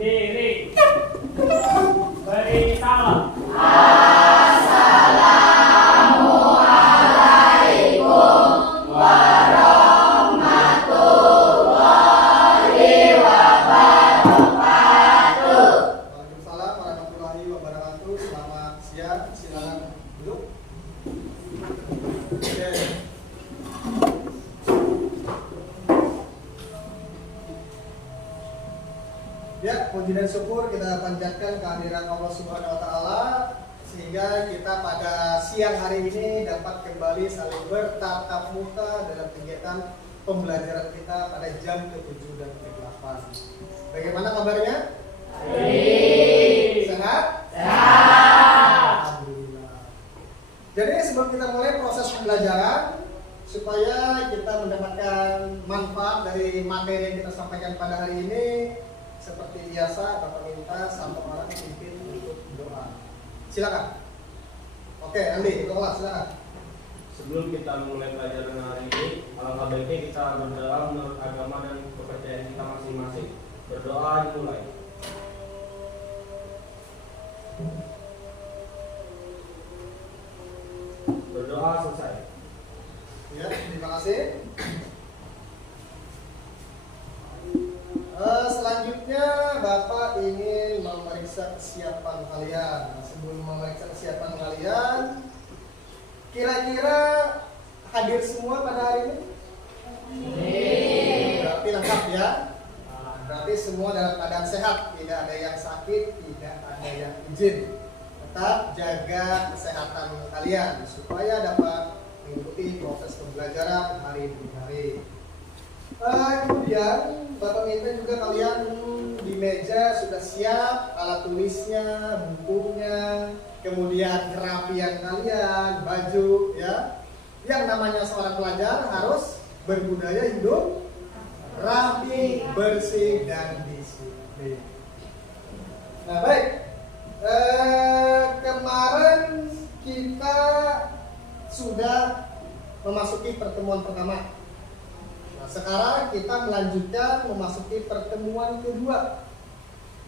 diri. Beri salam. Waalaikumsalam warahmatullahi wabarakatuh. Selamat siang, silakan duduk. Oke. Ya, puji dan syukur kita panjatkan kehadiran Allah Subhanahu wa taala sehingga kita pada siang hari ini dapat kembali saling bertatap muka dalam kegiatan pembelajaran kita pada jam ke-7 dan ke-8. Bagaimana kabarnya? Baik. Sehat? Sehat. Alhamdulillah. Jadi sebelum kita mulai proses pembelajaran, supaya kita mendapatkan manfaat dari materi yang kita sampaikan pada hari ini, seperti biasa Bapak minta satu orang pimpin untuk doa. Silakan. Oke, Andi, tolonglah silakan. Sebelum kita mulai pelajaran hari ini, alangkah baiknya kita berdoa menurut agama dan kepercayaan kita masing-masing. Berdoa dimulai. Berdoa selesai. Ya, terima kasih. Selanjutnya Bapak ingin memeriksa kesiapan kalian. Nah, sebelum memeriksa kesiapan kalian, kira-kira hadir semua pada hari ini? Berarti lengkap ya. Berarti semua dalam keadaan sehat, tidak ada yang sakit, tidak ada yang izin. Tetap jaga kesehatan kalian supaya dapat mengikuti proses pembelajaran hari demi hari. Kemudian Bapak minta juga kalian di meja sudah siap alat tulisnya, bukunya, kemudian kerapian kalian, baju ya. Yang namanya seorang pelajar harus berbudaya hidup rapi, bersih dan disiplin. Nah baik, kemarin kita sudah memasuki pertemuan pertama. Nah, sekarang kita melanjutkan memasuki pertemuan kedua.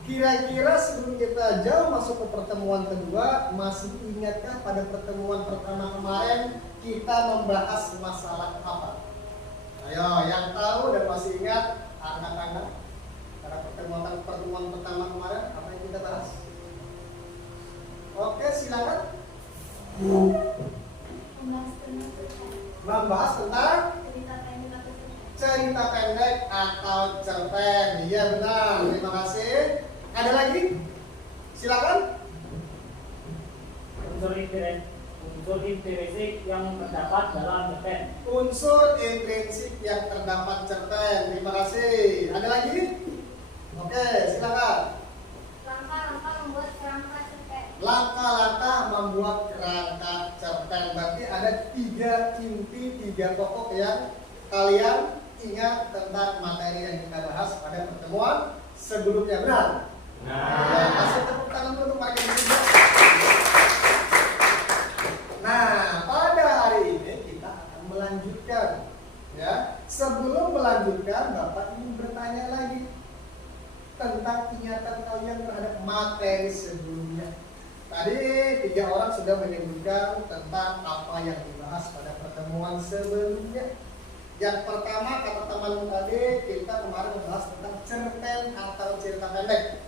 Kira-kira sebelum kita jauh masuk ke pertemuan kedua, masih ingatkah pada pertemuan pertama kemarin kita membahas masalah apa? Ayo, yang tahu dan masih ingat, angkat-angkat. Pada pertemuan pertama kemarin, apa yang kita bahas? Oke, silakan. Membahas tentang cerita pendek atau cerpen. Iya benar, terima kasih. Ada lagi? Silakan. Unsur intrinsik yang terdapat dalam cerpen. Unsur intrinsik yang terdapat cerpen. Terima kasih. Ada lagi? Oke, silakan. Langkah-langkah membuat kerangka cerpen. Langkah-langkah membuat kerangka cerpen. Berarti ada 3 inti, 3 pokok yang kalian ingat tentang materi yang kita bahas pada pertemuan sebelumnya. Benar? Ya, kasih tepuk tangan dulu untuk mereka yang juga. Nah, pada hari ini kita akan melanjutkan. Ya, sebelum melanjutkan, Bapak ingin bertanya lagi tentang ingatan kalian terhadap materi sebelumnya. Tadi 3 orang sudah menyebutkan tentang apa yang dibahas pada pertemuan sebelumnya. Yang pertama kata teman tadi, kita kemarin membahas tentang cerpen atau cerita pendek.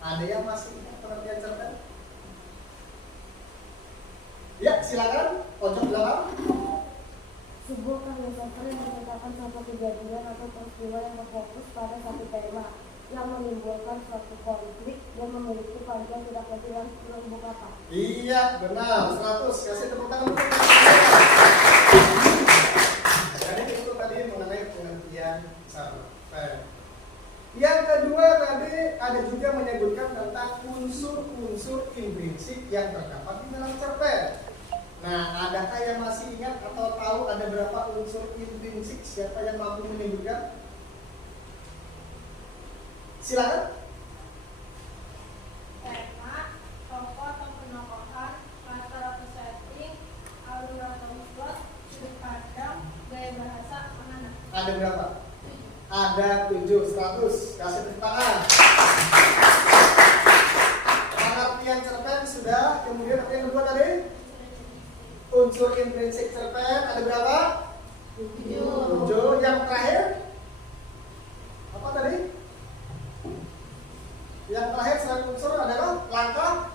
Ada yang masih ingat pengertian cerpen? Ya, silakan. Pojok belakang. Sebuah karya sastra yang menceritakan suatu kejadian atau peristiwa yang berfokus pada satu tema yang menimbulkan suatu konflik dan memiliki panjang tidak lebih dari 10.000 kata. Iya, benar. 100. Kasih tepuk tangan untuk jadi itu tadi mengenai pengertian cerpen. Yang kedua tadi ada juga menyebutkan tentang unsur-unsur intrinsik yang terdapat di dalam cerpen. Nah, adakah yang masih ingat atau tahu ada berapa unsur intrinsik? Siapa yang mampu menyebutkan? Silakan. Tema, tokoh atau penokohan, latar atau setting, alur atau plot, sudut pandang, gaya bahasa, mana? Ada berapa? Ada 7. 100. Kasih tepuk tangan. Pengertian cerpen sudah. Kemudian apa yang kedua tadi? Unsur intrinsik cerpen ada berapa? 7. Yang terakhir apa tadi? Yang terakhir selain unsur adalah langkah.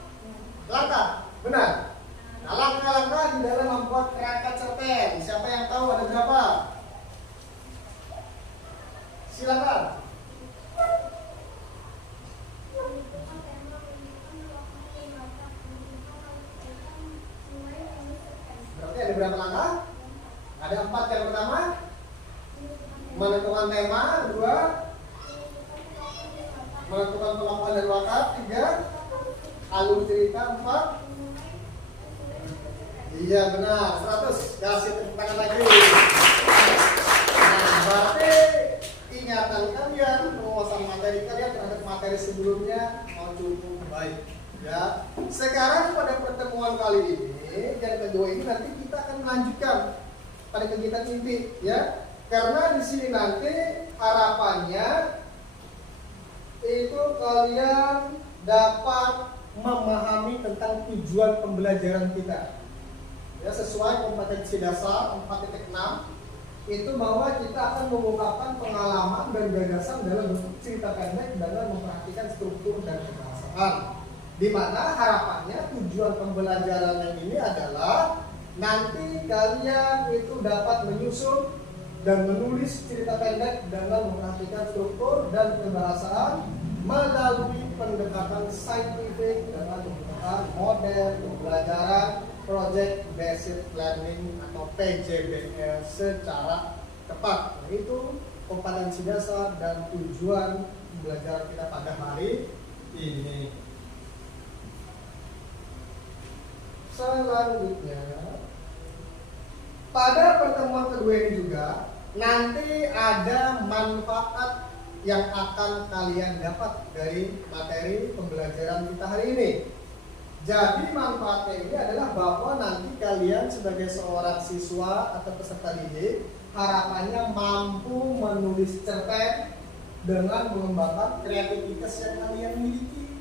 Benar. Nah, langkah-langkah di dalam membuat kerangka cerpen. Siapa yang tahu ada berapa? Silakan. Berarti ada berapa langkah? Ada 4. Yang pertama menentukan tema, 2 menentukan pelakuan dan wakat, 3 alur cerita, 4 iya benar, 100. Kasih tepuk tangan lagi. Nah, berarti ingatan kalian, penguasaan materi kalian terhadap materi sebelumnya cukup baik. Ya, sekarang pada pertemuan kali ini yang kedua ini nanti kita akan melanjutkan pada kegiatan inti, ya. Karena di sini nanti harapannya itu kalian dapat memahami tentang tujuan pembelajaran kita. Ya, sesuai kompetensi dasar 4.6 itu bahwa kita akan mengungkapkan pengalaman dan gagasan dalam bentuk cerita pendek dalam memperhatikan struktur dan kebahasaan. Di mana harapannya tujuan pembelajaran yang ini adalah nanti kalian itu dapat menyusun dan menulis cerita pendek dengan memperhatikan struktur dan kebahasaan melalui pendekatan saintifik dengan menggunakan model pembelajaran Project Based Learning atau PJBL secara tepat. Yaitu kompetensi dasar dan tujuan pembelajaran kita pada hari ini. Selanjutnya, pada pertemuan kedua ini juga nanti ada manfaat yang akan kalian dapat dari materi pembelajaran kita hari ini. Jadi manfaatnya ini adalah bahwa nanti kalian sebagai seorang siswa atau peserta didik harapannya mampu menulis cerpen dengan mengembangkan kreativitas yang kalian miliki.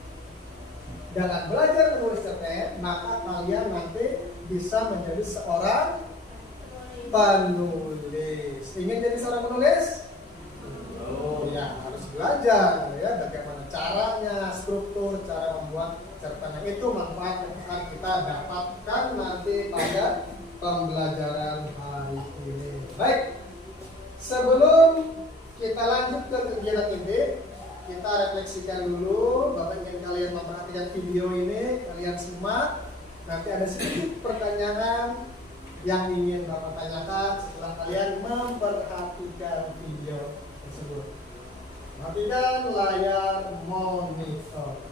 Dengan belajar menulis cerpen, maka kalian nanti bisa menjadi seorang penulis. Ingin jadi seorang penulis? Oh ya, harus belajar ya bagaimana caranya, struktur, cara membuat cerpen. Itu manfaat yang akan kita dapatkan nanti pada pembelajaran hari ini. Baik, sebelum kita lanjut ke kegiatan ini, kita refleksikan dulu. Bapak ingin kalian memperhatikan video ini, kalian simak. Nanti ada sedikit pertanyaan yang ingin Bapak tanyakan setelah kalian memperhatikan video tersebut. Perhatikan layar monitor.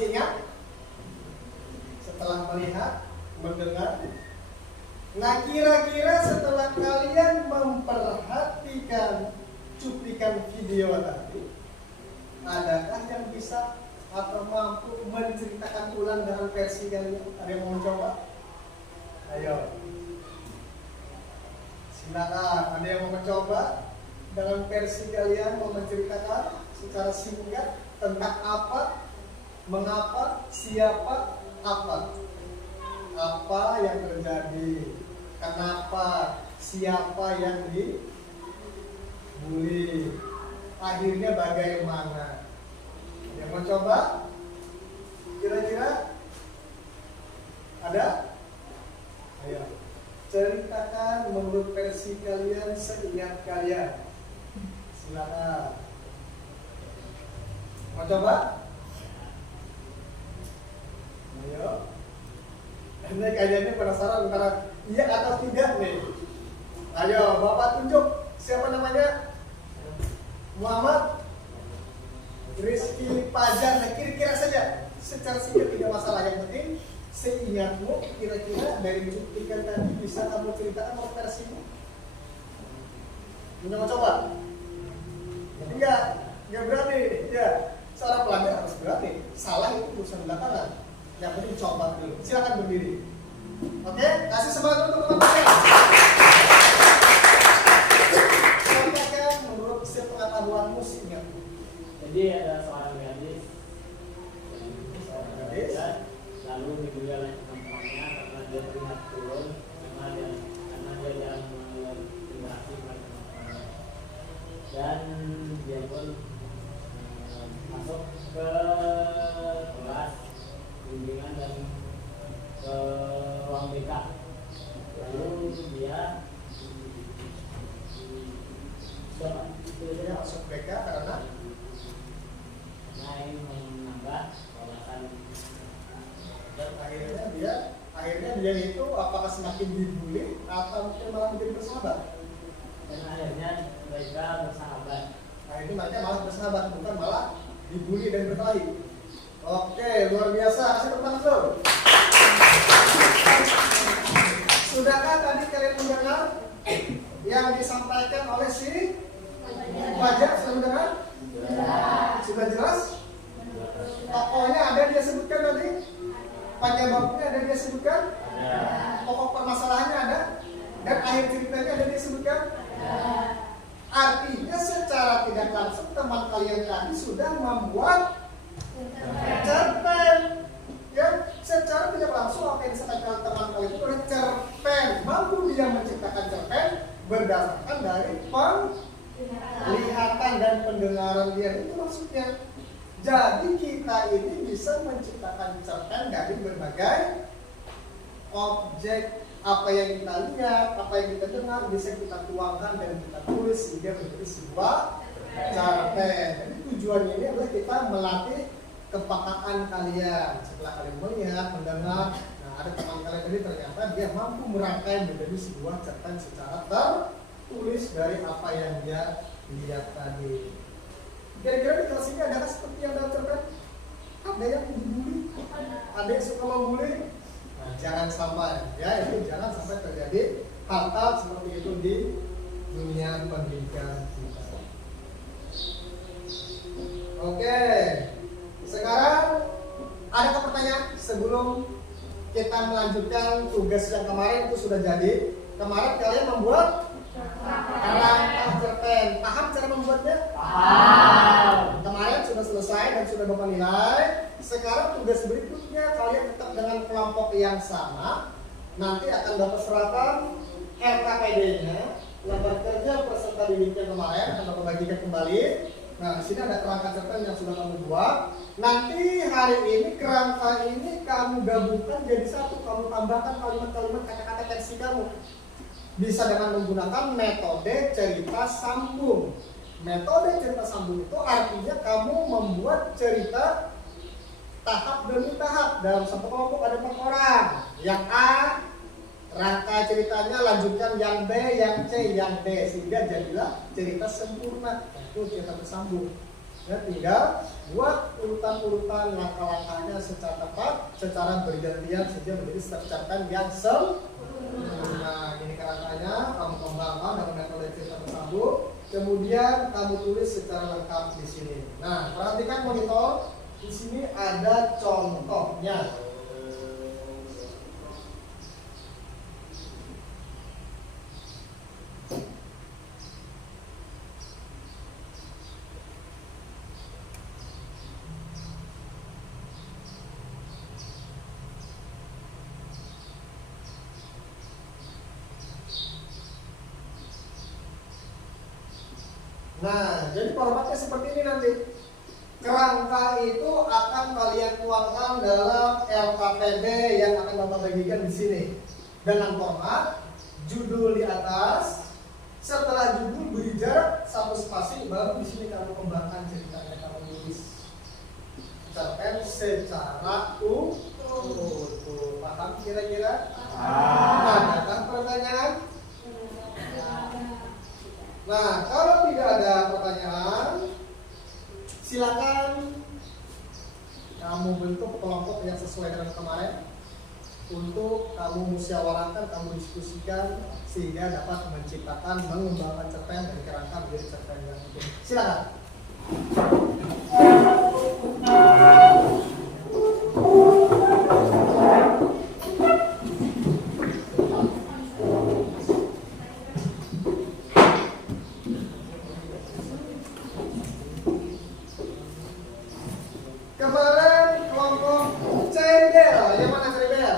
Masih ingat? Setelah melihat, mendengar. Nah, kira-kira setelah kalian memperhatikan cuplikan video tadi, adakah yang bisa atau mampu menceritakan ulang dengan versi kalian? Ada yang mau mencoba? Ayo. Silakan. Ada yang mau mencoba dengan versi kalian, mau menceritakan secara singkat tentang apa, mengapa, siapa, apa? Apa yang terjadi? Kenapa? Siapa yang dibully? Akhirnya bagaimana? Yang mau coba? Kira-kira ada? Ayo, ceritakan menurut versi kalian, seingat kalian. Silakan. Mau coba? Ayo. Ini kayaknya penasaran antara iya atau tidak nih. Ayo, Bapak tunjuk siapa namanya? Muhammad Rizky Pajar. Nah, kira-kira saja secara singkat, tidak masalah, yang penting seingatmu kira-kira dari cuplikan tadi bisa kamu ceritakan mau versimu. Mau coba? Enggak berani. Ya, seorang pelajar harus berani. Salah itu urusan belakangan. Yang penting coba dulu. Silakan berdiri. Oke, kasih semangat untuk teman-teman. Ceritakan menurut sepengetahuanmu sehingga. Jadi ada seorang gadis lalu dibeli oleh teman-temannya karena dia terlihat turun, karena dia jarang berinteraksi dengan teman-temannya, dan dia pun masuk ke kelas bimbingan dan ke ruang BK. Lalu dia Dia masuk BK karena ingin menambah wawasan. dan akhirnya dia itu apakah semakin dibully atau mungkin malah menjadi bersahabat? Dan akhirnya mereka bersahabat. Akhirnya mereka malah bersahabat, bukan malah dibully dan berkelahi. Oke, luar biasa. Kasih tepuk tangan dulu. Sudahkah tadi kalian mendengar yang disampaikan oleh si Fajar? Sudah mendengar? Sudah jelas? Tokohnya ada dia sebutkan tadi? Penyebabnya ada dia sebutkan? Pokok permasalahannya ada? Dan akhir ceritanya ada dia sebutkan? Artinya secara tidak langsung teman kalian tadi sudah membuat cerpen. Ya, secara tidak langsung apa yang disampaikan teman kalian itu adalah cerpen. Mampu dia menciptakan cerpen berdasarkan dari penglihatan dan pendengaran dia. Itu maksudnya. Jadi kita ini bisa menciptakan cerpen dari berbagai objek. Apa yang kita lihat, apa yang kita dengar bisa kita tuangkan dan kita tulis sehingga menjadi sebuah cerpen. Jadi tujuannya ini adalah kita melatih kepekaan kalian. Setelah kalian melihat, mendengar, nah ada teman kalian tadi ternyata dia mampu merangkai menjadi sebuah cerpen secara tertulis dari apa yang dia lihat tadi. Kira-kira di kelas ini adakah seperti yang dalam cerpen? Ada yang dibully? Ada yang suka membuli? Nah, jangan sampai, ya itu jangan sampai terjadi hal-hal seperti itu di dunia pendidikan kita. Oke, sekarang adakah pertanyaan sebelum kita melanjutkan tugas yang kemarin itu sudah jadi? Kemarin kalian membuat kerangka cerpen. Paham cara membuatnya? Paham. Kemarin sudah selesai dan sudah Bapak nilai. Sekarang tugas berikutnya kalian tetap dengan kelompok yang sama. Nanti akan Bapak serahkan LKPD-nya, lembar kerja peserta didik yang kemarin akan Bapak bagikan kembali. Nah, di sini ada kerangka cerpen yang sudah kamu buat. Nanti hari ini kerangka ini kamu gabungkan jadi satu. Kamu tambahkan kalimat-kalimat kata-kata versi kamu. Bisa dengan menggunakan metode cerita sambung. Metode cerita sambung itu artinya kamu membuat cerita tahap demi tahap. Dalam satu kelompok ada 4 orang. Yang A, rangka ceritanya lanjutkan yang B, yang C, yang D, sehingga jadilah cerita sempurna. Itu cerita bersambung. Ya, tinggal buat urutan-urutan langkah-langkahnya secara tepat, secara bergantian sehingga menjadi tercapkan yang sempurna. Ini kerangkanya kamu kembangkan dengan metode cerita bersambung. Kemudian kamu tulis secara lengkap di sini. Nah, perhatikan monitor. Di sini ada contohnya. Nah, jadi formatnya seperti ini nanti. Kerangka itu akan kalian tuangkan dalam LKPD yang akan Bapak bagikan di sini. Dengan format judul di atas, setelah judul beri jarak 1 spasi, baru di sini kamu kembangkan ceritanya, kamu tulis. Cerpen secara utuh. Paham kira-kira? Nah, datang pertanyaan. Nah, kalau tidak ada pertanyaan, silakan kamu bentuk kelompok yang sesuai dengan kemarin untuk kamu musyawarahkan, kamu diskusikan sehingga dapat menciptakan, mengembangkan cerpen dari kerangka menjadi cerpen yang utuh. Silakan. Kemarin kelompok Cendel, yang mana Cendel?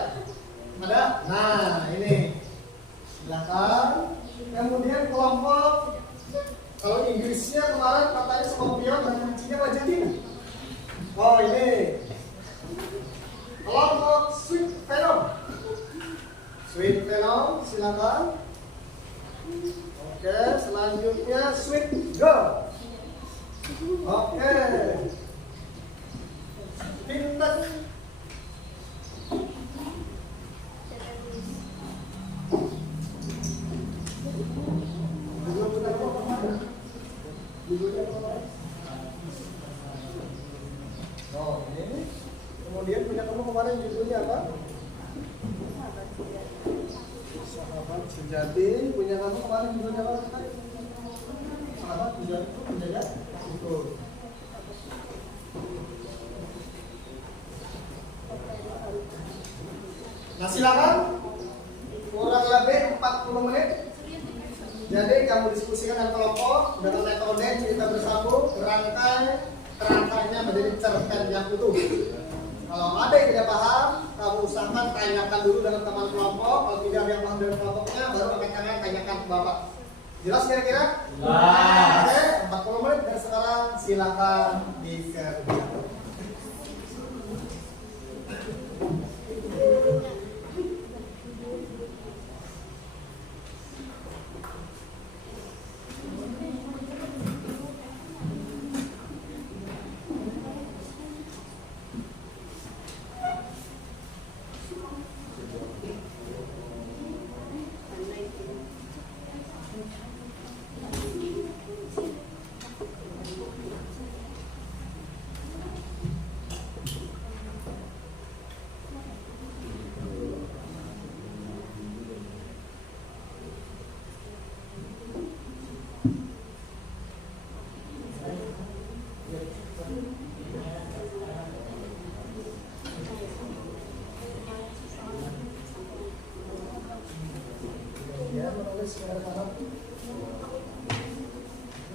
Ada? Nah, ini. Silakan. Kemudian kelompok, kalau Inggrisnya kemarin katanya Scorpion dan kuncinya wajah tidak? Oh, ini. Kelompok Sweet Venom. Sweet Venom, silakan. Oke, selanjutnya Sweet Girl. Oke. Pintar. Oh, ini. Kemudian punya kamu kemarin judulnya apa? Sahabat Sejati. Punya kamu kemarin judulnya apa? Sahabat Sejati itu penjaga itu. Nah, silakan. Kurang lebih 40 menit. Jadi kamu diskusikan dengan kelompok dengan metode cerita bersambung, kerangkanya menjadi cerpen yang utuh. Kalau ada yang tidak paham, kamu usahakan tanyakan dulu dengan teman kelompok. Kalau tidak ada yang paham dari kelompoknya, baru angkat tangan tanyakan ke Bapak. Jelas kira-kira? Oke, 40 menit dan sekarang silakan dikerjakan.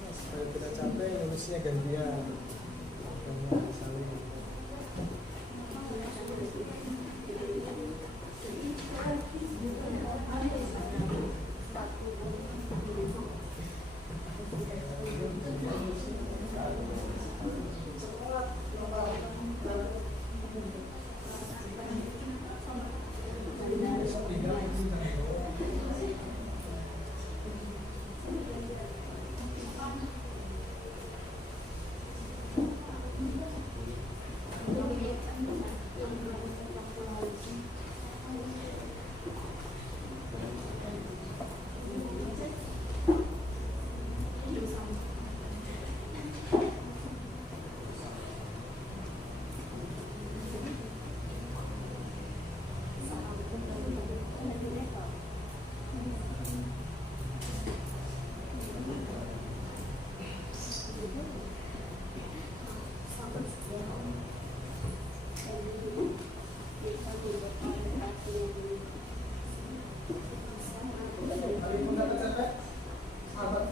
Supaya tidak capek, nulisnya gantian. Dari pendapat saya, sahabat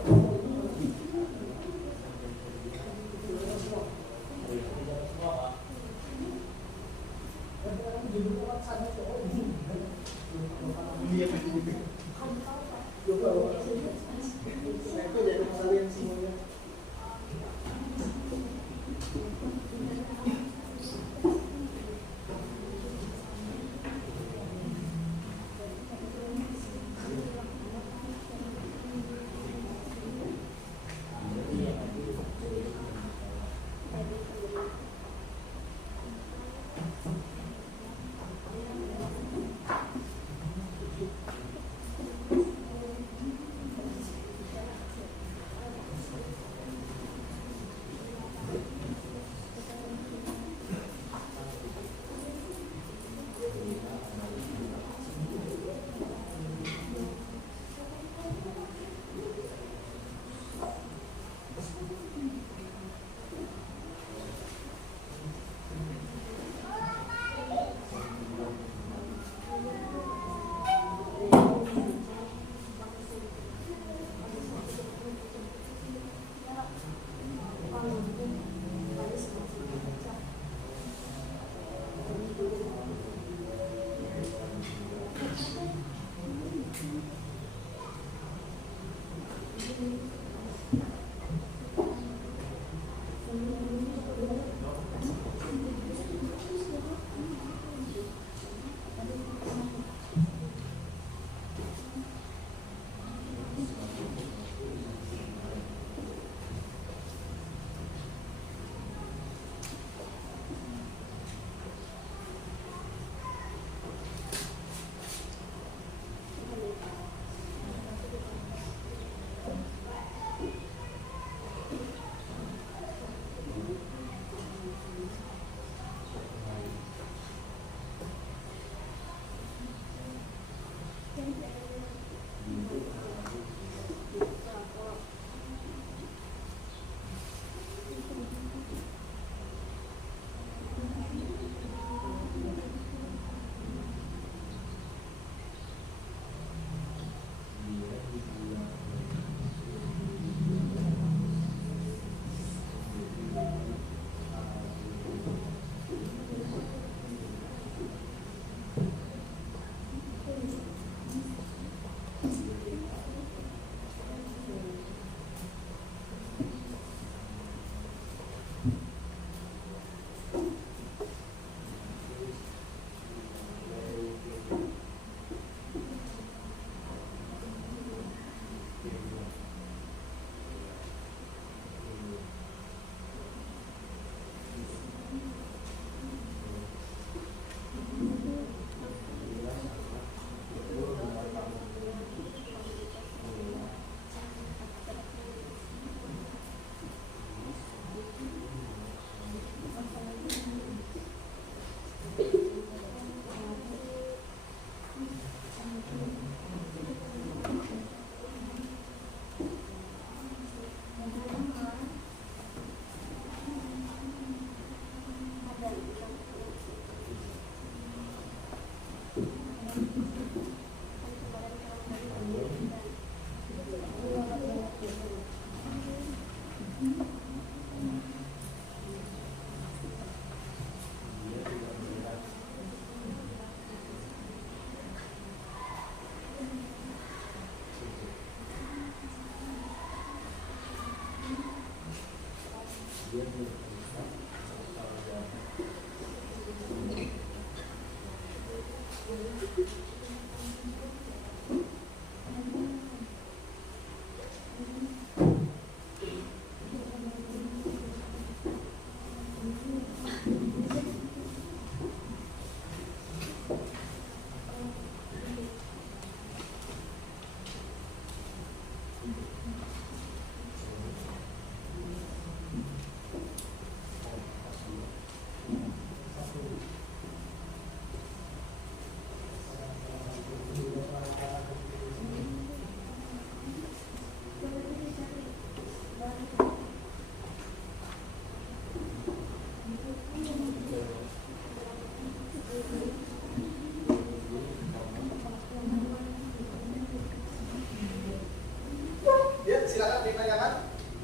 silakan ditanyakan.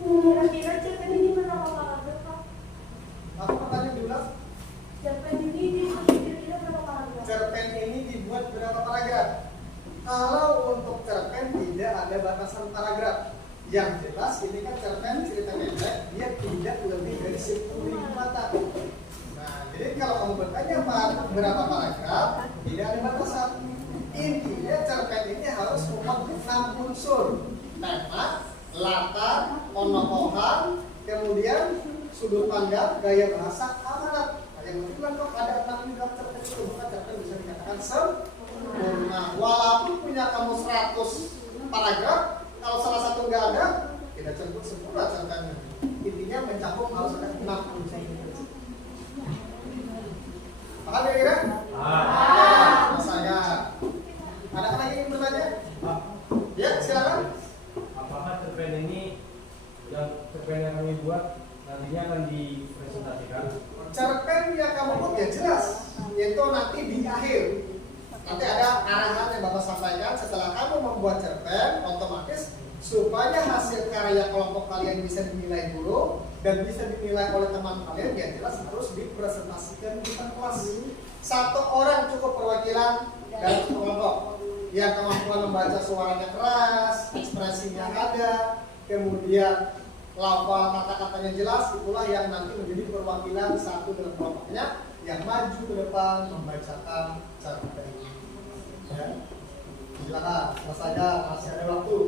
Kira-kira cerpen ini berapa paragraf, Pak? Apa pertanyaan diulang? Cerpen ini kira-kira berapa paragraf? Cerpen ini dibuat berapa paragraf? Kalau untuk cerpen tidak ada batasan paragraf. Yang jelas ini kan cerpen cerita pendek, dia tidak lebih dari 10.000 kata. Nah, jadi kalau kamu bertanya berapa paragraf, tidak ada batasan. Intinya cerpen ini harus memenuhi 6 unsur: tema, latar, tokohan, kemudian sudut pandang, gaya bahasa, amanat. Nah, yang penting kan kok ada 6 di dalam cerpen itu, maka cerpen bisa dikatakan sempurna. Walaupun punya kamu 100 paragraf, kalau salah satu nggak ada, tidak disebut sempurna cerpennya. Intinya mencakup harus ada 6 unsur. Paham ya kira? Saya. Ada lagi yang bertanya? Ya, silakan. Apakah cerpen ini yang kami buat nantinya akan dipresentasikan? Cerpen yang kamu buat ya jelas, itu nanti di akhir. Nanti ada arahan yang Bapak sampaikan setelah kamu membuat cerpen, otomatis supaya hasil karya kelompok kalian bisa dinilai dulu dan bisa dinilai oleh teman kalian, ya jelas harus dipresentasikan di kelas. 1 orang cukup perwakilan dari kelompok yang kemampuan membaca suaranya keras, ekspresinya ada, kemudian lafal kata-katanya jelas, itulah yang nanti menjadi perwakilan satu dalam kelompoknya yang maju ke depan membacakan cerpen. Ya. Silakan, selesai, masih ada waktu.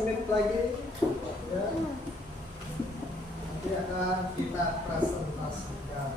Menit lagi ya, nanti akan kita presentasikan.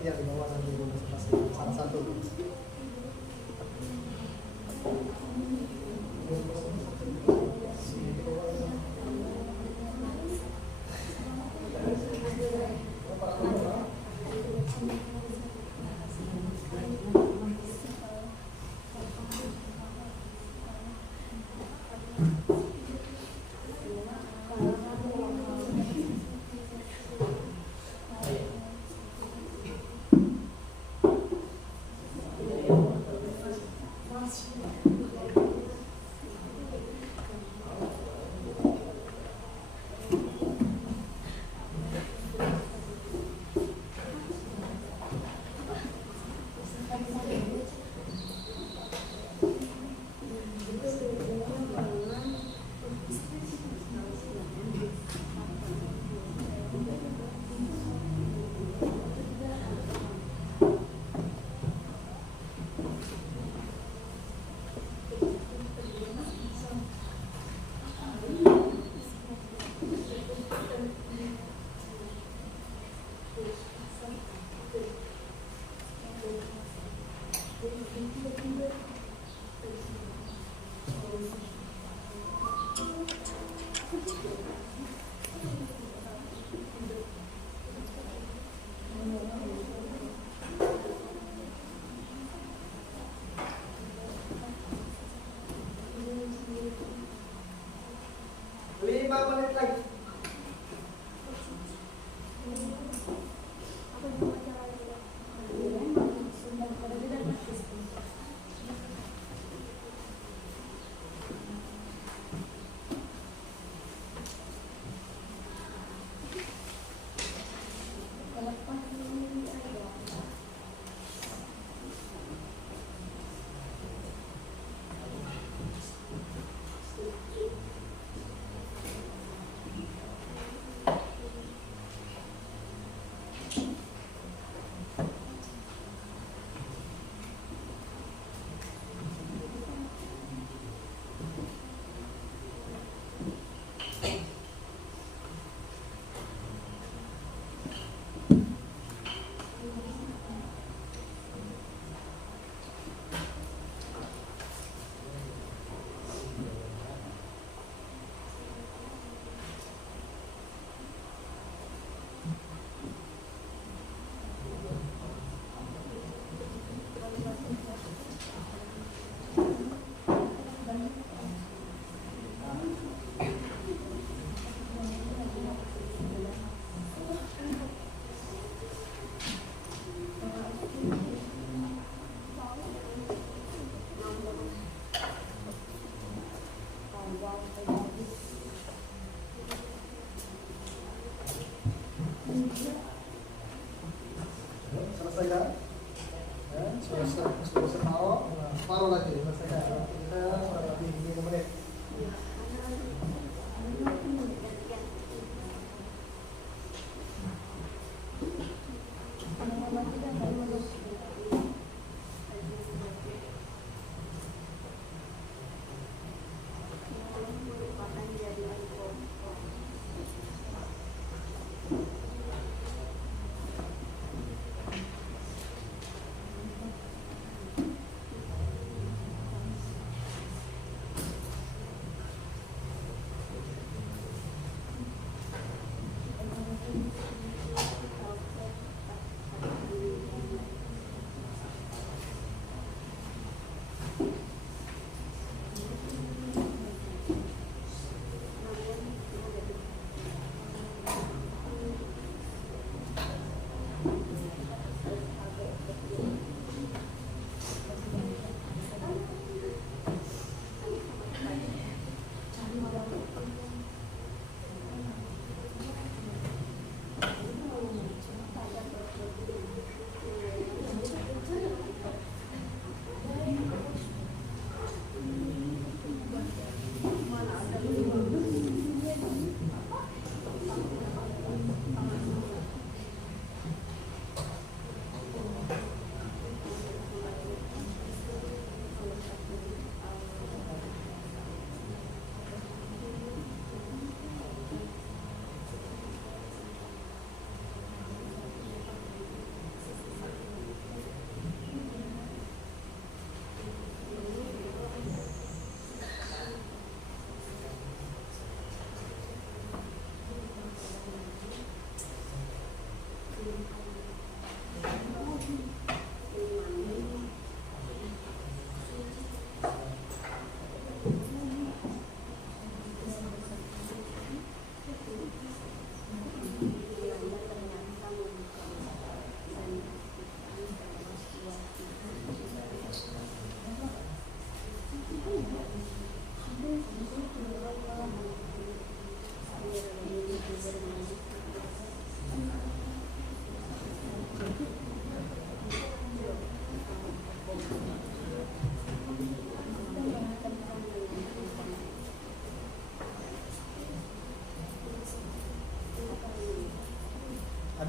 berarti yang di bawah nanti pasti salah satu.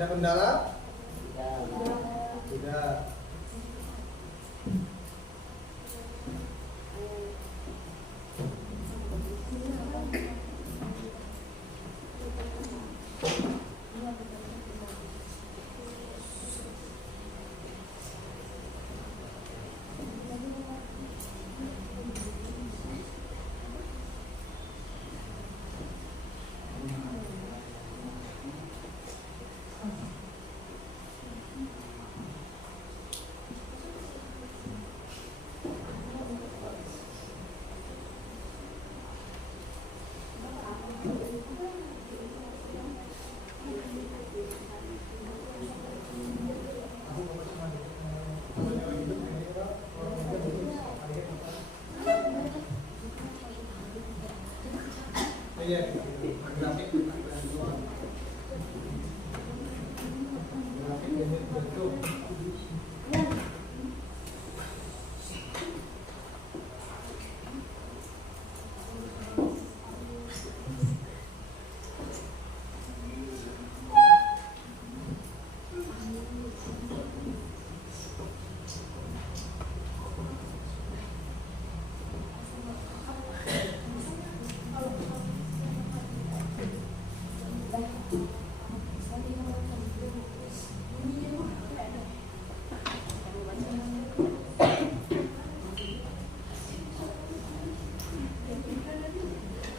Ada kendala? Tidak. Tidak.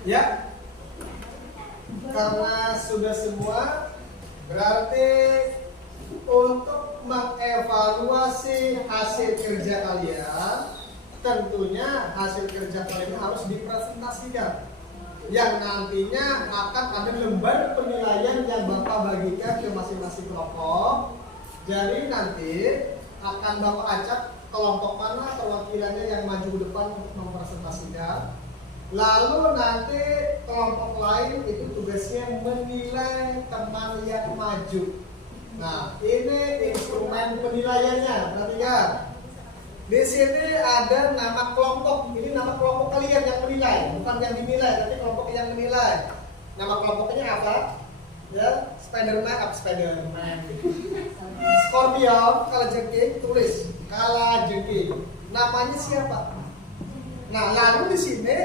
Ya, karena sudah semua, berarti untuk mengevaluasi hasil kerja kalian, tentunya hasil kerja kalian harus dipresentasikan, yang nantinya akan ada lembar penilaian yang Bapak bagikan ke masing-masing kelompok. Jadi nanti akan Bapak ajak kelompok mana perwakilannya yang maju ke depan untuk mempresentasikan. Lalu nanti kelompok lain itu tugasnya menilai teman yang maju. Nah, ini instrumen penilaiannya. Perhatikan. Di sini ada nama kelompok. Ini nama kelompok kalian yang menilai, bukan yang dinilai, tapi kelompok yang menilai. Nama kelompoknya apa? Ya, Spiderman. Scorpion, kalajengking, tulis kalajengking. Namanya siapa? Nah, lalu di sini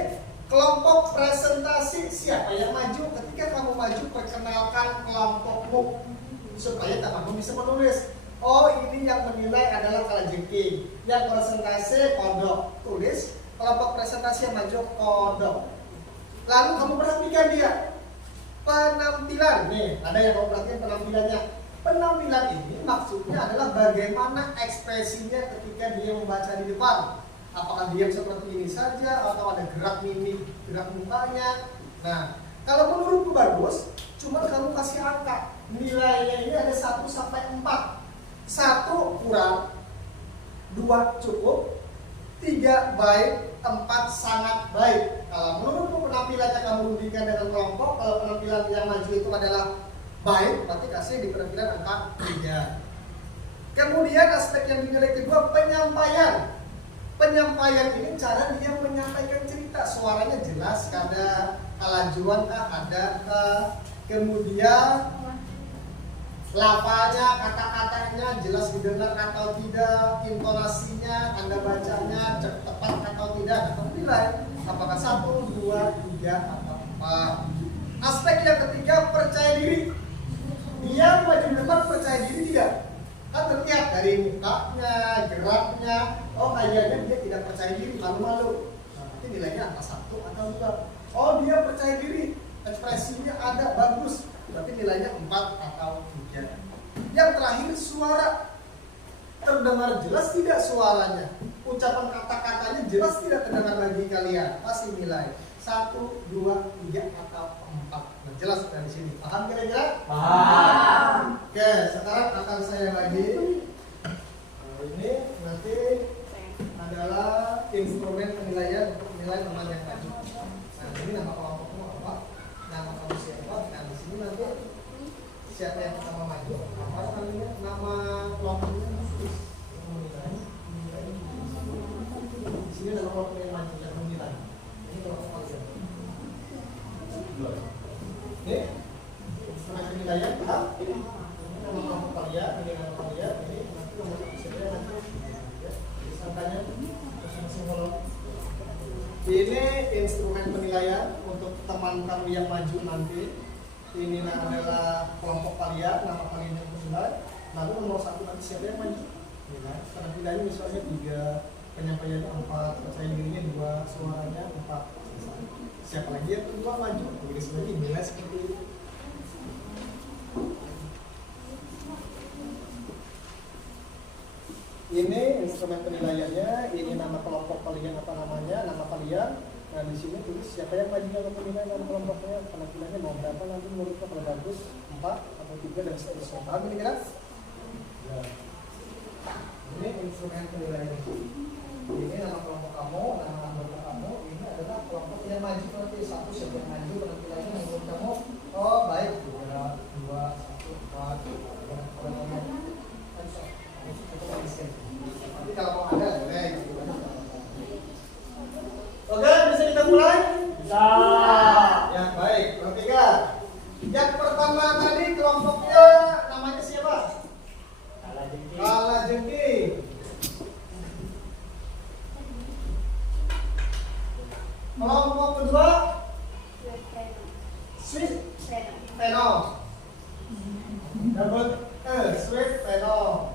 kelompok presentasi siapa yang maju. Ketika kamu maju, perkenalkan kelompokmu supaya kamu bisa menulis. Oh, ini yang menilai adalah kalajengking, yang presentasi kodok. Tulis kelompok presentasi yang maju kodok. Lalu kamu perhatikan dia penampilan. Nih, ada yang kamu perhatikan penampilannya. Penampilan ini maksudnya adalah bagaimana ekspresinya ketika dia membaca di depan. Apakah diam seperti ini saja atau ada gerak mimik, gerak mukanya. Nah, kalau menurutku bagus, cuma kamu kasih angka. Nilainya ini ada 1 sampai 4. 1 kurang, 2 cukup, 3 baik, 4 sangat baik. Kalau menurutmu penampilannya kamu rundingkan dengan kelompok, kalau penampilan yang maju itu adalah baik, berarti kasih di penampilan angka 3. Kemudian aspek yang dinilai kedua, penyampaian. Penyampaian ini cara dia menyampaikan cerita, suaranya jelas, ada kelajuan ada kemudian lafaznya, kata-katanya jelas didengar atau tidak, intonasinya, anda bacanya tepat atau tidak, atau nilai apakah 1, 2, 3 atau 4. Aspek yang ketiga, percaya diri. Dia maju di depan percaya diri tidak? Kan terlihat dari mukanya, geraknya, oh kayaknya dia tidak percaya diri, malu-malu. Nah, nanti nilainya angka 1 atau 2. Oh, dia percaya diri, ekspresinya ada, bagus, berarti nilainya 4 atau 3. Yang terakhir, suara. Terdengar jelas tidak suaranya? Ucapan kata-katanya jelas tidak terdengar bagi kalian? Pasti nilai 1, 2, 3 atau 4. Jelas dari sini. Paham kira-kira? Paham. Oke, sekarang akan saya bagi. Ini nanti adalah instrumen penilaian untuk menilai teman yang maju. Nah, ini nama kelompokmu apa? Nama kamu siapa? Nah, di sini nanti siapa yang pertama maju? Apa namanya? Nama kelompoknya tulis. Di sini nama kelompok yang maju dan menilai. Ini kelompok kalian. Ini instrumen penilaian, paham? nama kelompok kalian, ini nama kalian, ini nanti nomor satu siapa yang maju. Ya, disangkanya masing-masing kolom. Ini instrumen penilaian untuk teman kamu yang maju nanti. Ini adalah kelompok kalian, nama kalian yang menilai. Lalu nomor satu nanti siapa yang maju? Ya, penampilannya misalnya 3, penyampaiannya 4, percaya dirinya 2, suaranya 4. Siapa lagi yang kedua maju? Tulis lagi nilai seperti itu. Ini instrumen penilaiannya, ini nama kelompok kalian apa namanya, nama kalian. Nah di sini tulis siapa yang maju dalam penilaian nama kelompoknya, penampilannya mau berapa nanti menurutnya kalau bagus 4 atau 3 dan seterusnya. Paham ini kan? Ya. Ini instrumen penilaian. Ini nama kelompok kamu, nama anggota kamu. Ini adalah kelompok yang maju nanti satu siapa yang maju penampilannya menurut kamu. Oh baik, 2, 1, 4. Tapi kalau mau ada boleh. Oke, bisa kita mulai? Bisa. Ya baik, bertiga. Yang pertama tadi kelompoknya namanya siapa? Kalajengking. Kelompok kedua Sweet Peno. Double Sweet Peno.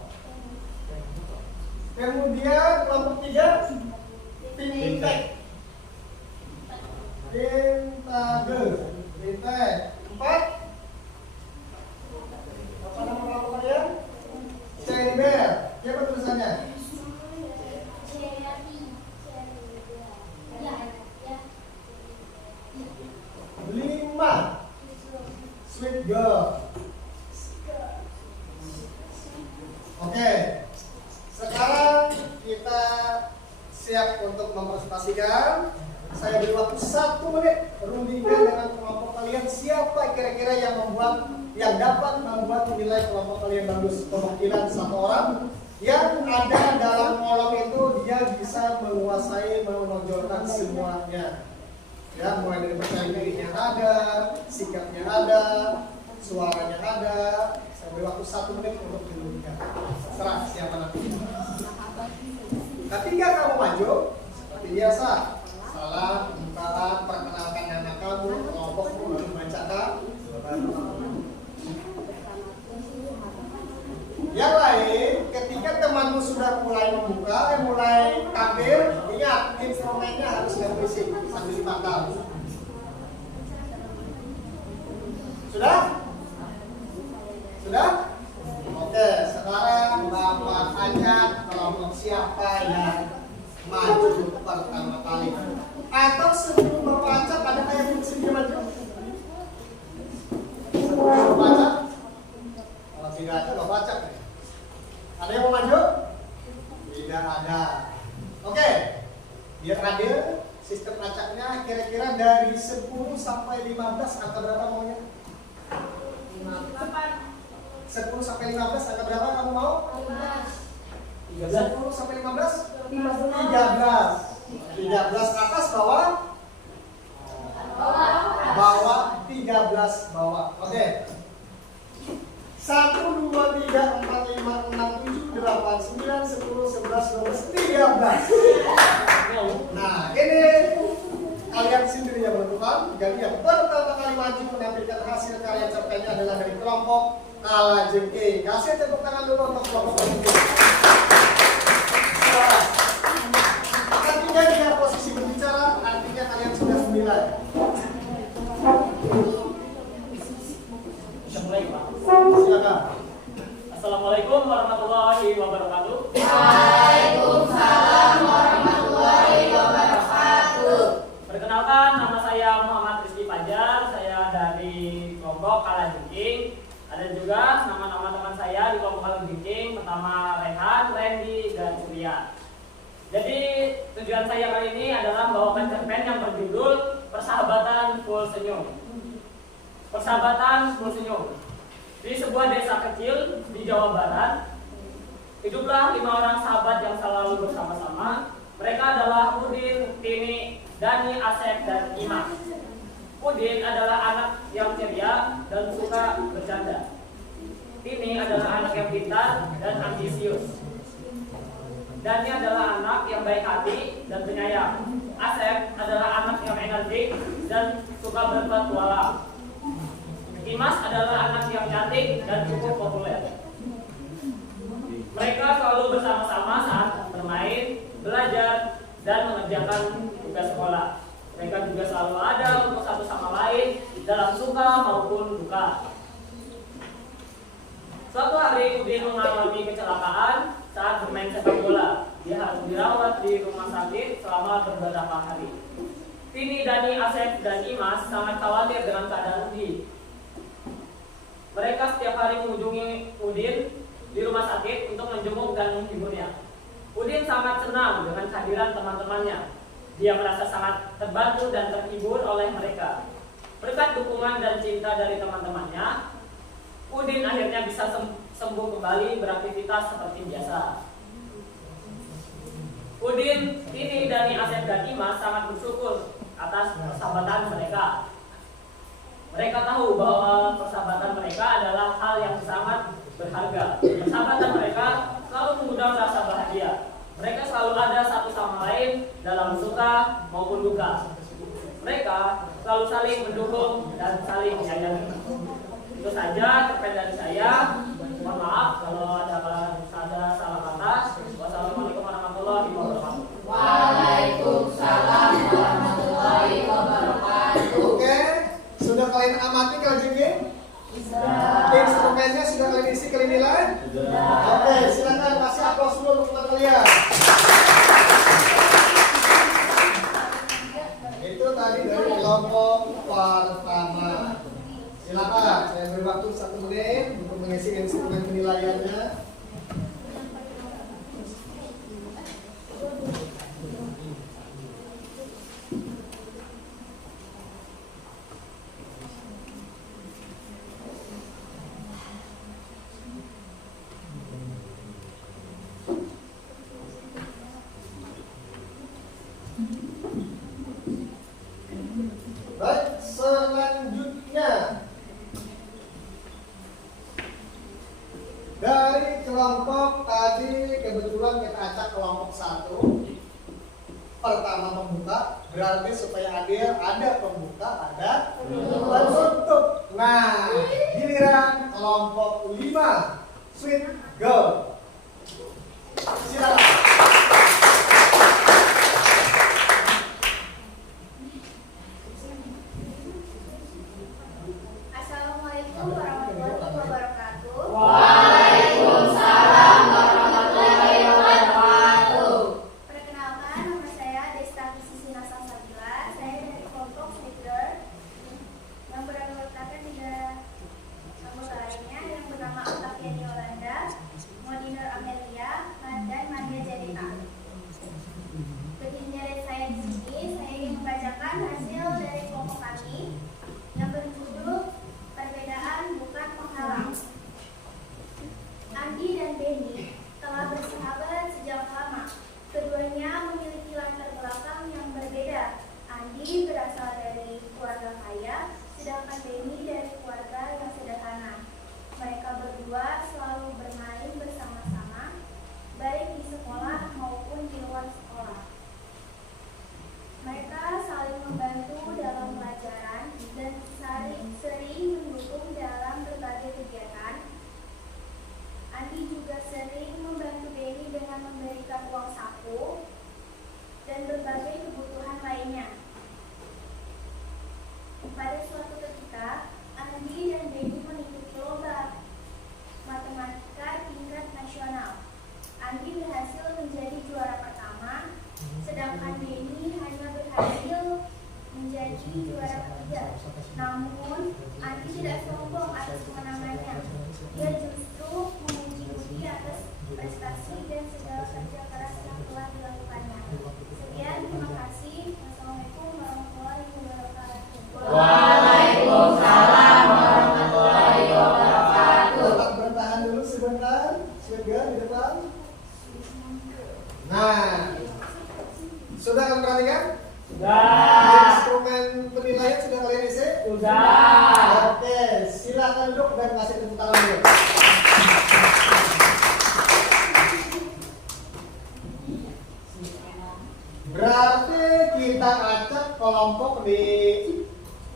Kemudian kelompok tiga Pintek. Pintage. Pintek. 4. Apa nama kelompoknya? Cherry Bear. Siapa tulisannya? Lima. Sweet Girl. Oke. Sekarang kita siap untuk mempresentasikan. Saya beri waktu 1 menit. Rundingkan dengan kelompok kalian siapa kira-kira yang dapat membuat nilai kelompok kalian bagus. Kemungkinan 1 orang yang ada dalam kolom itu dia bisa menguasai, menonjolkan semuanya. Ya, mulai dari percaya dirinya ada, sikapnya ada, suaranya ada. Saya beri waktu 1 menit untuk dirundingkan. Serah siapa nanti. Ketika kamu maju, seperti biasa, salam, pembukaan, perkenalkan nama kamu, kelompokmu, lalu bacakan. Yang lain, ketika temanmu sudah mulai membuka, mulai tampil, ingat instrumennya harus berisik sambil dipangkal. Sudah? Sudah? Oke, sekarang Bapak ajak kelompok siapa yang maju pertama kali. Atau sebelum Bapak ajak, ada yang bersedia maju? Sebelum Bapak ajak? Kalau tidak ada, Bapak ajak. Ada yang mau maju? Tidak ada. Oke, biar adil, sistem acaknya kira-kira dari 10 sampai 15 angka berapa maunya? 10 sampai 15 angka berapa kamu mau? 10 sampai 15? 13 atas bawah? Bawah 13 bawah. Oke. 1, 2, 3, 4, 5, 6, 7, 8, 9, 10, 11, 12, 13. Nah, ini kalian sendiri yang menentukan. Jadi yang pertama kali maju menampilkan hasil karya cerpennya adalah dari kelompok Kalajengking. Kasih tepuk tangan dulu untuk kelompok Kalajengking. Artinya dia posisi berbicara, artinya kalian sudah menilai. Silakan. Assalamualaikum warahmatullahi wabarakatuh. Waalaikumsalam warahmatullahi wabarakatuh. Perkenalkan, nama saya Muhammad Rizky Fajar. Saya dari kelompok Kalajengking. Ada juga nama-nama teman saya di kelompok Kalajengking. Pertama Rehan, Randy, dan Surya. Jadi tujuan saya kali ini adalah membawakan cerpen yang berjudul Persahabatan Full Senyum. Persahabatan Full Senyum. Di sebuah desa kecil di Jawa Barat, hiduplah 5 orang sahabat yang selalu bersama-sama. Mereka adalah Udin, Tini, Dani, Asep, dan Imam. Udin adalah anak yang ceria dan suka bercanda. Tini adalah anak yang pintar dan ambisius. Dani adalah anak yang baik hati dan penyayang. Asep adalah anak yang energik dan suka berpetualang. Imas adalah anak yang cantik dan cukup populer. Mereka selalu bersama-sama saat bermain, belajar, dan mengerjakan tugas sekolah. Mereka juga selalu ada untuk satu sama lain dalam suka maupun duka. Suatu hari Udin mengalami kecelakaan saat bermain sepak bola. Dia harus dirawat di rumah sakit selama beberapa hari. Tini, Dani, Asep, dan Imas sangat khawatir dengan keadaan Udin. Mereka setiap hari mengunjungi Udin di rumah sakit untuk menjenguk dan menghiburnya. Udin sangat senang dengan kehadiran teman-temannya. Dia merasa sangat terbantu dan terhibur oleh mereka. Berkat dukungan dan cinta dari teman-temannya, Udin akhirnya bisa sembuh kembali beraktivitas seperti biasa. Udin, Tini, Dani, Asep, dan Imas sangat bersyukur atas persahabatan mereka. Mereka tahu bahwa persahabatan mereka adalah hal yang sangat berharga. Persahabatan mereka selalu mengundang rasa bahagia. Mereka selalu ada satu sama lain dalam suka maupun duka. Mereka selalu saling mendukung dan saling menyayangi. Itu saja cerpen dari saya. Mohon maaf kalau ada salah kata. Wassalamualaikum warahmatullahi wabarakatuh. Waalaikumsalam warahmatullahi wabarakatuh. Oke, sudah kalian amati kajian? Instrumennya sudah kalian isi kalian nilai? Oke, silakan kasih aplaus dulu untuk teman kalian. Itu tadi dari kelompok pertama. Silakan, saya beri waktu 1 menit untuk mengisi instrumen penilaiannya. Baik, selanjutnya dari kelompok tadi kebetulan kita acak kelompok 1. Pertama pembuka, berarti supaya adil ada pembuka, ada penutup. Nah, giliran kelompok 5, Sweet Girl. Silakan. Assalamualaikum warahmatullahi wabarakatuh. Waalaikumsalam warahmatullahi wabarakatuh. Perkenalkan, nama saya Desta Sisi Nasang Sabila. Saya dari kelompok Sneaker yang beranggotakan 3 anggota lainnya yang bernama Octaviani Yolanda, Modiner Amelia, dan Maria Janita. Berdiri dari saya di sini, saya ingin membacakan hasil dari kelompok kami yang berjudul Perbedaan Bukan Penghalang. Andi dan Benny telah bersahabat sejak lama. Keduanya memiliki latar belakang yang berbeda. Andi berasal dari keluarga kaya, sedangkan Benny dari keluarga yang sederhana. Mereka berdua selalu bermain bersama-sama, baik di sekolah maupun di luar sekolah. Mereka saling membantu dalam pelajaran dan sering mendukung dalam berbagai kegiatan. Andi juga sering membantu Benny dengan memberikan uang saku dan berbagai kebutuhan lainnya. Pada suatu ketika, Andi dan Benny mengikuti lomba matematika tingkat nasional. Andi berhasil menjadi juara pertama, sedangkan Benny hanya berhasil menjadi juara ketiga. Namun, Andi tidak sombong atas kemenangannya. Dia justru memuji Budi atas prestasi dan segala kerja keras yang telah dilakukannya. Sekian, terima kasih. Wassalamualaikum warahmatullahi wabarakatuh. Waalaikumsalam warahmatullahi wabarakatuh. Tetap bertahan dulu sebentar. Sudah di depan. Nah, sudah kalian perhatikan? Sudah. Instrumen penilaian sudah kalian isi? Sudah. Oke, silakan duduk dan kasih tepuk tangan dulu. kelompok di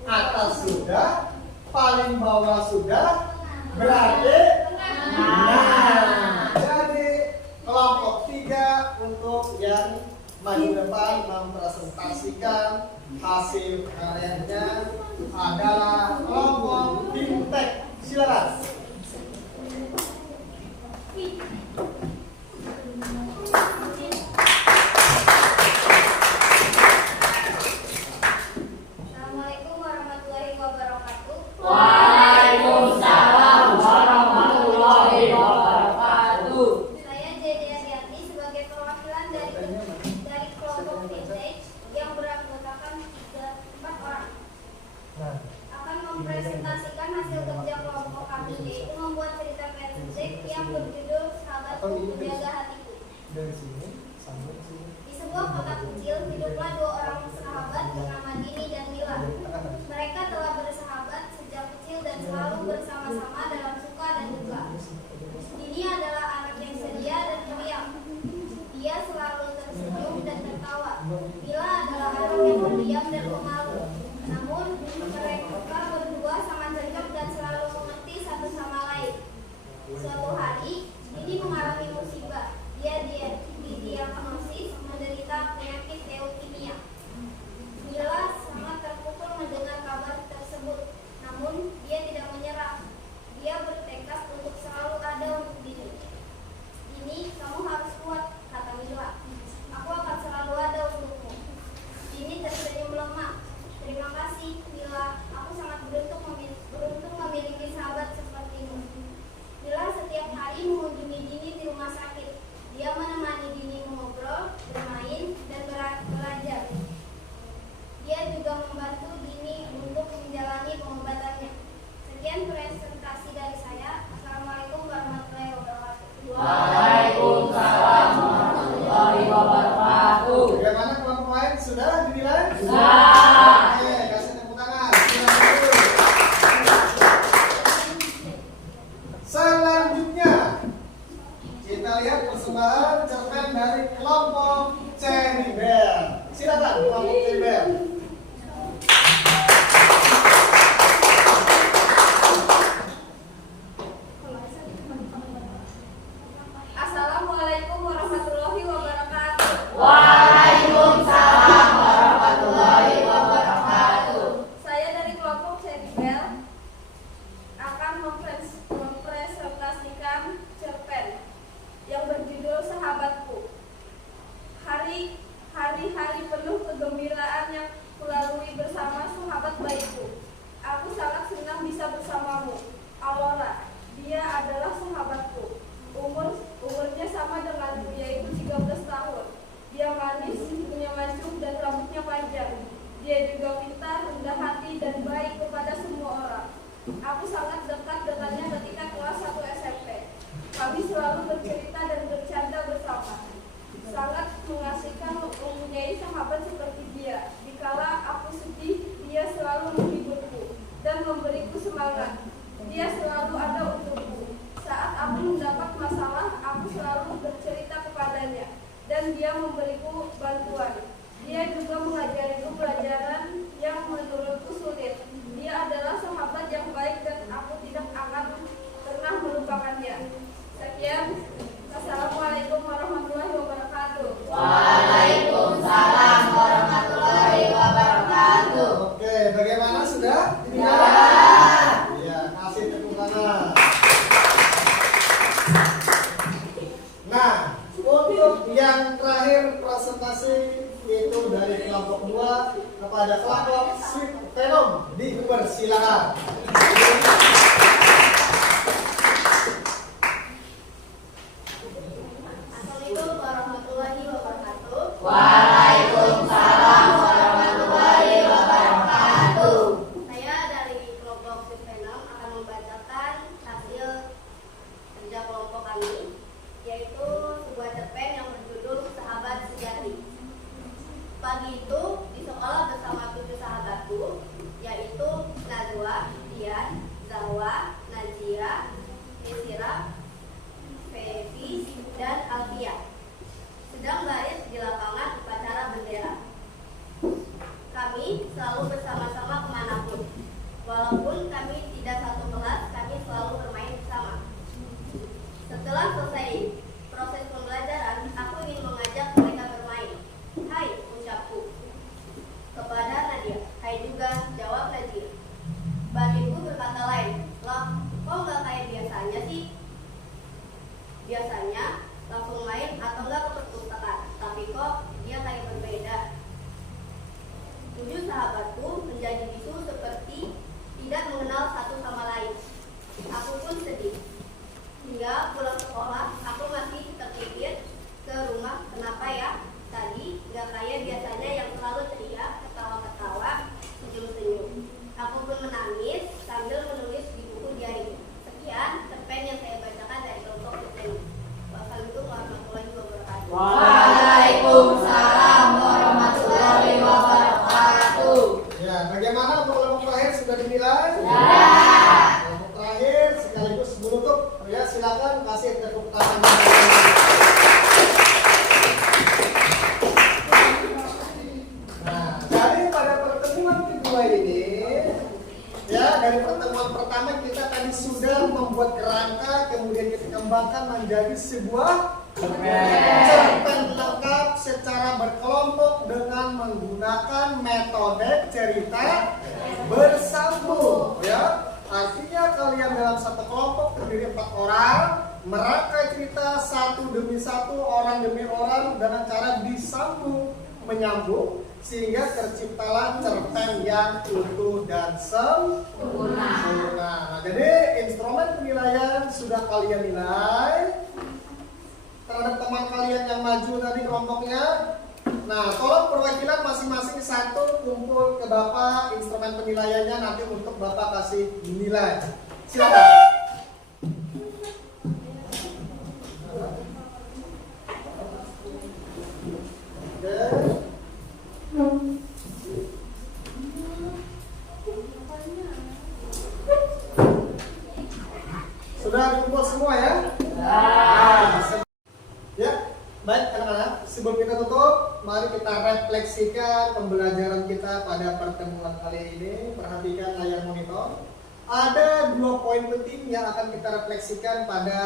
atas sudah, paling bawah sudah, berarti nah, jadi kelompok 3 untuk yang maju depan mempresentasikan hasil karyanya adalah kelompok Bimtek. Silakan. Assalamualaikum warahmatullahi wabarakatuh. Waalaikumsalam warahmatullahi wabarakatuh. Saya Jadi Arianti sebagai perwakilan dari kelompok vintage yang beranggotakan 4 orang. Akan mempresentasikan hasil kerja kelompok kami, yaitu membuat cerita pendek yang berjudul Sahabatku Penjaga Hatiku. Dari sini sampai sini. Di sebuah kota kecil hiduplah 2 orang sahabat bernama Dini dan Mila. Mereka telah bersahabat sejak kecil dan selalu bersama-sama dalam suka dan duka. Dini adalah anak yang ceria dan periang. Dia selalu tersenyum dan tertawa. Mila adalah anak yang pendiam dan pemalu. Namun mereka berdua sangat cocok dan selalu mengerti satu sama lain. Suatu hari, Dini mengalami musibah. Dia didiagnosis menderita penyakit leukemia. Mila sangat terpukul mendengar kabar tersebut. Namun dia tidak menyerah. Dia bertekad untuk selalu ada untuk Dini. Dini, kamu harus kuat, kata Mila. Aku akan selalu ada untukmu. Dini tersenyum lemah. Terima kasih, Mila. Aku sangat beruntung memiliki sahabat sepertimu. Mila setiap hari mengunjungi Dini di rumah sakit. Dia menemani Dini mengobrol, bermain, dan belajar. Dia juga membantu Dini untuk menjalani pengobatannya. Sekian presentasi dari saya. Assalamualaikum warahmatullahi wabarakatuh. Waalaikumsalam warahmatullahi wabarakatuh. Bagaimana kelompok lain? Sudah dinilai? Sudah. Oke, kasih tepuk tangan. Selanjutnya kita lihat persembahan cerpen dari kelompok Cherry Bell. Silakan kelompok Cherry Bell. Assalamualaikum warahmatullahi wabarakatuh. Waalaikumsalam warahmatullahi wabarakatuh. Saya dari kelompok Cherry Bell akan mempresentasikan cerpen yang berjudul Sahabatku. Hari-hari penuh kegembiraan yang kulalui bersama sahabat baikku. Aku sangat senang bisa bersamamu, Aurora. Dia adalah sahabatku. Umurnya sama denganku, yaitu 13 tahun. Dia manis, punya mancung dan rambutnya panjang. Dia juga pintar, rendah hati dan baik kepada semua orang. Aku sangat dekat dengannya ketika kelas 1 SMP. Kami selalu bercerita dan bercanda bersama. Sangat mengasihkan mempunyai sahabat seperti dia. Dikala aku sedih, dia selalu menghiburku dan memberiku semangat. Dia selalu ada untukku. Saat aku mendapat masalah, aku selalu bercerita kepadanya dan dia memberiku bantuan. Dia juga mengajariku pelajaran yang menurutku sulit. Dia adalah sahabat yang baik dan aku tidak akan pernah melupakannya. Sekian. Assalamualaikum warahmatullahi wabarakatuh. Waalaikumsalam warahmatullahi wabarakatuh. Oke, bagaimana sudah? Ya. Iya, kasih tepuk tangan. Nah, untuk yang terakhir presentasi itu dari kelompok 2 kepada kelompok Sweet Venom, dipersilakan. Assalamualaikum warahmatullahi wabarakatuh. Waalaikumsalam warahmatullahi wabarakatuh. Saya dari kelompok Sweet Venom akan membacakan hasil kerja kelompok kami, yaitu sebuah cerpen yang berjudul Sahabat Sejati. Pagi itu di sekolah bersama 7 sahabatku, yaitu Najwa, Dian, Zahwa, Najira, Desira, Fevi, dan Alfia sedang baris di lapangan upacara bendera. Kami Walaupun kami tidak satu kelas, kami selalu bermain bersama. Setelah selesai proses pembelajaran, aku ingin mengajak mereka bermain. Hai, ucapku kepada Nadia. Hai juga, jawab Nadia. Batinku berkata lain, loh, kok nggak kayak biasanya sih? Biasanya langsung main atau nggak ke perpustakaan, tapi kok dia kayak berbeda. 7 sahabatku menjadi bisu seperti tidak mengenal satu sama lain. Aku pun sedih. Hingga pulang sekolah, aku masih terpikir ke rumah, kenapa ya? Tadi nggak kayak biasanya yang selalu ceria, ketawa-ketawa, senyum-senyum. Aku pun menangis sambil menulis di buku diary. Sekian cerpen yang saya bacakan dari kelompok ini. Wassalamualaikum warahmatullahi wabarakatuh. Waalaikumsalam warahmatullahi wabarakatuh. Ya, bagaimana untuk kelompok terakhir sudah dinilai? Ya. Kelompok terakhir sekaligus menutup. Ya, silakan kasih tepuk tangan. Nah, dari pada pertemuan kedua ini, ya dari pertemuan pertama kita tadi sudah membuat kerangka, kemudian kita kembangkan menjadi sebuah cerpen lengkap secara berkelompok dengan menggunakan metode cerita bersambung. Ya, artinya kalian dalam satu kelompok terdiri 4 orang merangkai cerita satu demi satu, orang demi orang dengan cara disambung menyambung sehingga terciptalah cerpen yang utuh dan sempurna. Nah, jadi instrumen penilaian sudah kalian nilai terhadap teman kalian yang maju tadi kelompoknya. Nah, tolong perwakilan masing-masing satu kumpul ke Bapak instrumen penilaiannya nanti untuk Bapak kasih nilai. Silakan. Sudah dikumpul semua ya? Ya, baik anak-anak. Sebelum kita tutup, mari kita refleksikan pembelajaran kita pada pertemuan kali ini. Perhatikan layar monitor. Ada 2 poin penting yang akan kita refleksikan pada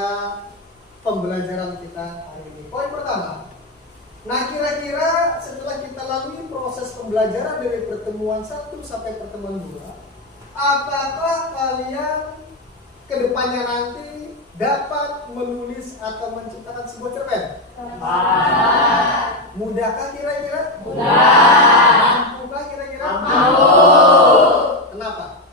pembelajaran kita hari ini. Poin pertama. Nah, kira-kira setelah kita lalui proses pembelajaran dari pertemuan 1 sampai pertemuan 2, apakah kalian kedepannya nanti dapat menulis atau menciptakan sebuah cerpen? Mudahkah kira-kira? Mudah. Mampukah kira-kira? Mampu. Kenapa?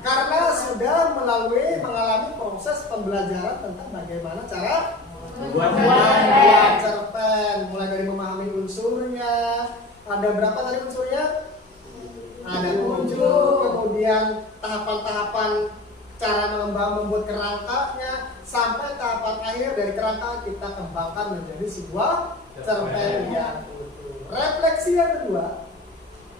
Karena sudah mengalami proses pembelajaran tentang bagaimana cara membuat cerpen, mulai dari memahami unsurnya. Ada berapa tadi unsurnya? Ada 7, kemudian tahapan-tahapan cara membuat kerangkanya sampai tahapan akhir dari kerangka kita kembangkan menjadi sebuah cerpen yang utuh. Refleksi yang kedua,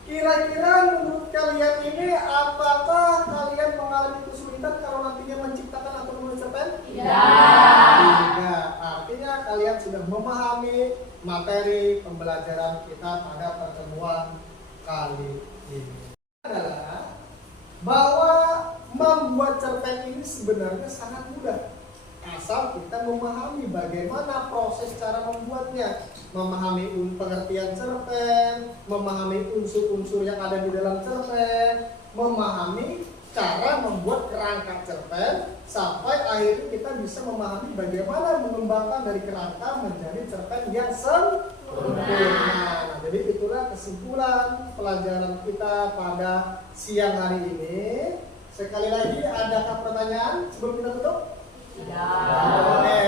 kira-kira menurut kalian ini apakah kalian mengalami kesulitan kalau nantinya menciptakan atau menulis cerpen? Tidak. Artinya kalian sudah memahami materi pembelajaran kita pada pertemuan kali ini. Adalah bahwa membuat cerpen ini sebenarnya sangat mudah asal kita memahami bagaimana proses cara membuatnya, memahami pengertian cerpen, memahami unsur-unsur yang ada di dalam cerpen, memahami cara membuat kerangka cerpen sampai akhirnya kita bisa memahami bagaimana mengembangkan dari kerangka menjadi cerpen yang sempurna. Nah, jadi itulah kesimpulan pelajaran kita pada siang hari ini. Sekali lagi, adakah pertanyaan sebelum kita tutup? Oke.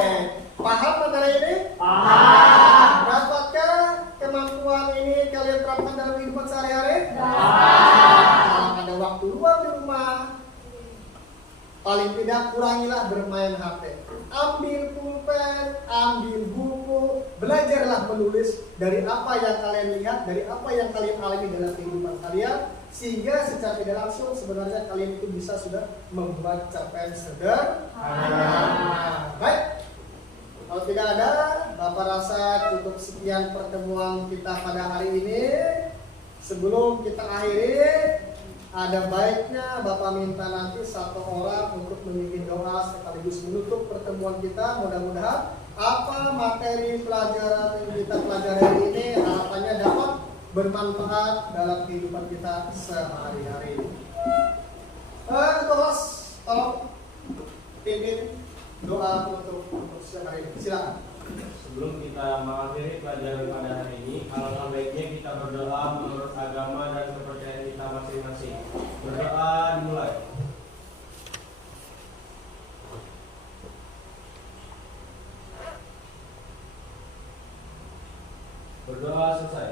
Paham materi ini? Paham. Dapatkah kemampuan ini kalian terapkan dalam kehidupan sehari-hari? Paham. Kalau ada waktu luang di rumah, paling tidak kurangilah bermain HP. Ambil pulpen, ambil buku, belajarlah menulis dari apa yang kalian lihat, dari apa yang kalian alami dalam kehidupan kalian, sehingga secara tidak langsung sebenarnya kalian itu bisa sudah membuat cerpen sederhana. Baik, kalau tidak ada, Bapak rasa cukup sekian pertemuan kita pada hari ini. Sebelum kita akhiri, ada baiknya Bapak minta nanti satu orang untuk memimpin doa sekaligus menutup pertemuan kita. Mudah-mudahan apa materi pelajaran yang kita pelajari hari ini harapannya dapat bermanfaat dalam kehidupan kita sehari-hari. Terus tolong pimpin doa untuk siang hari ini. Silakan. Sebelum kita mengakhiri pelajaran pada hari ini, alangkah baiknya kita berdoa menurut agama dan kepercayaan kita masing-masing. Berdoa dimulai. Berdoa selesai.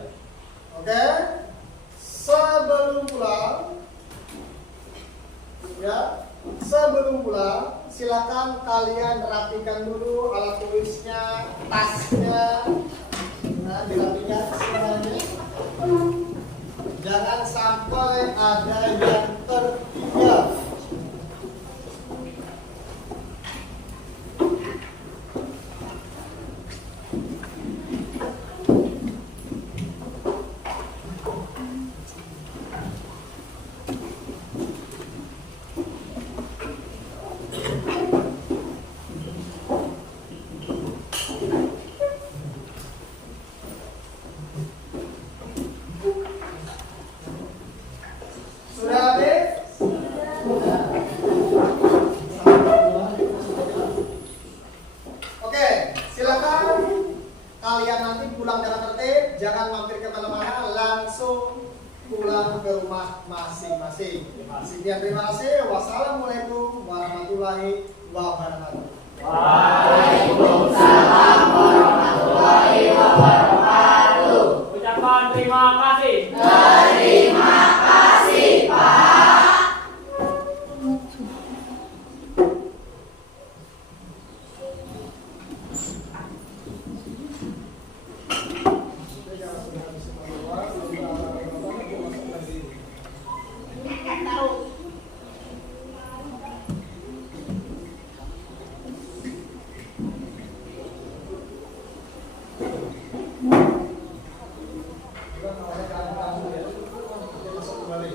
Oke. Sebelum pulang, ya, sebelum pulang, silakan kalian rapikan dulu alat tulisnya, tasnya, nah, dirapikan semuanya. Jangan sampai ada yang tertinggal. Sudah habis? Oke, silakan kalian nanti pulang dengan tertib, jangan mampir ke mana-mana, langsung pulang ke rumah masing-masing. Sekian, terima kasih. Wassalamualaikum warahmatullahi wabarakatuh. Waalaikumsalam warahmatullahi wabarakatuh. Ucapan terima kasih. Terima kasih, Pak. Masuk kembali.